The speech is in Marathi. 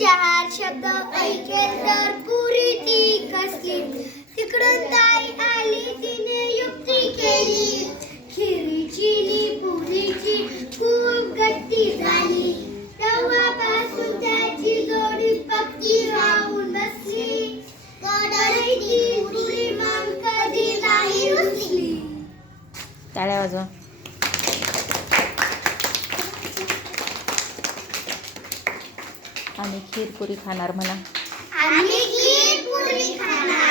चार शब्द ऐकेल तर पुरी ती कसली. तिकडून ताई आली तिने युक्ती केली. खिरीची नी पुरीची खूप गट्टी झाली. तेव्हापासून त्याची जोडी पक्की राहून बसली. कढईची पुरी मग कधी नाही रुसली. टाळ्या वाजवा. आम्ही खीर पुरी खाणार म्हणा. आम्ही खीर पुरी खाणार.